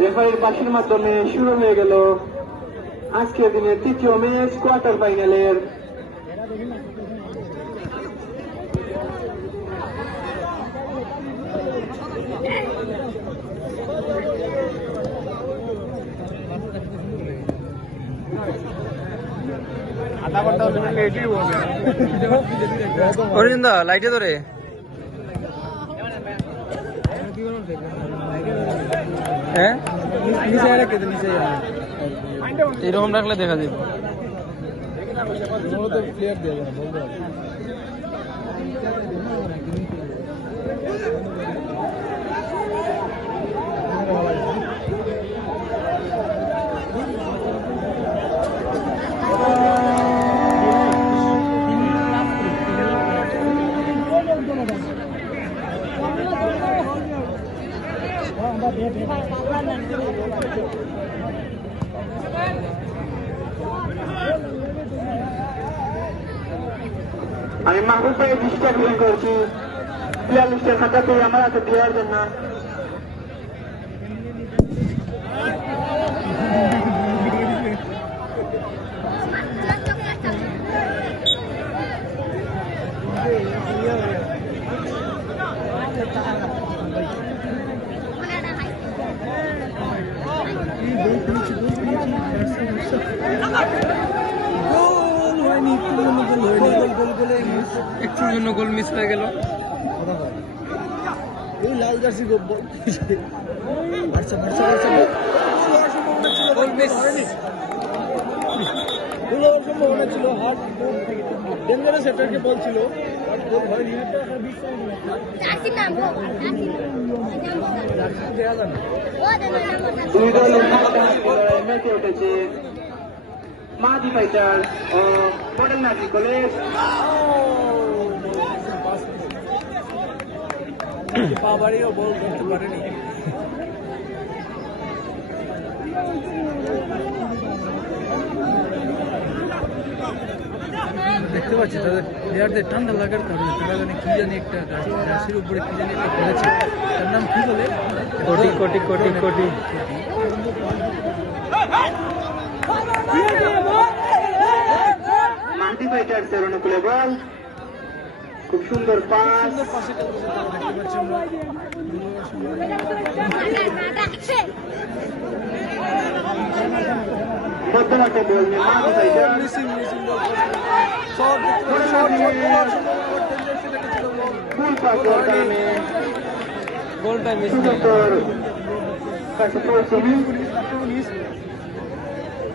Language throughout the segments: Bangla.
রেফারির পাশের মাধ্যমে শুরু হয়ে গেল আজকের দিনের তৃতীয় ম্যাচ কোয়ার্টার ফাইনালের। অরিন্দা লাইটে ধরে। হ্যাঁ এরকম রাখলে দেখা যাবে আমি মাহবুব ভাইয়ের দৃষ্টি আকর্ষণ করছি প্লেয়ার লিস্টের খাতাতে আমার হাতে দেওয়ার জন্য একটুর জন্য গোল মিস হয়ে গেল এই লাল জার্সি গোল বাড়ছে বাড়ছে বাড়ছে গোল মিস গোল ছিল হাত ডেঞ্জারাস অ্যাটাকে বল ছিল গোল হয়নি ও মডেল নার্সিং কলেজ পা বাড়িয়েও বল ধরতে পারেনি দেখতে পাচ্ছি তাদের প্লেয়ারদের ঠান্ডা লাগার কারণে তারা জানি কি জানি একটা জার্সির উপরে কি জানি একটা করেছে। তার নাম কি বলে? কোটি কোটি কোটি। কোটি। এর অনুকূলে বল। খুব সুন্দর পাস। মধ্যমাঠে বল নিয়ে গোলটা মিস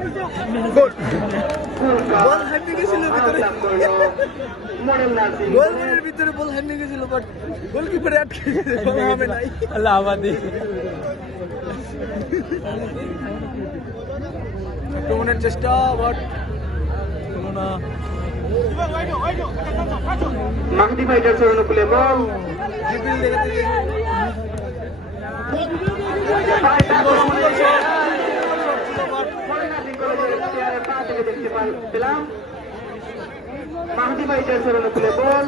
মডেল কালার নার্সিং কলেজের অনুকূলে বল বল হারিয়ে গেছিল ভিতরে মডেল নার্সিং গোলের ভিতরে বল হারিয়ে গেছিল বাট গোলকিপারে আটকে গেছে বল হবে নাই আল্লাহ আবাদি আক্রমণের চেষ্টা বাট হলো না মাহদি ফাইটার্স এর অনুকূলে বল ড্রিবল দেখাতে পেলাম। মাহদি ভাই চাইছে প্লে বল।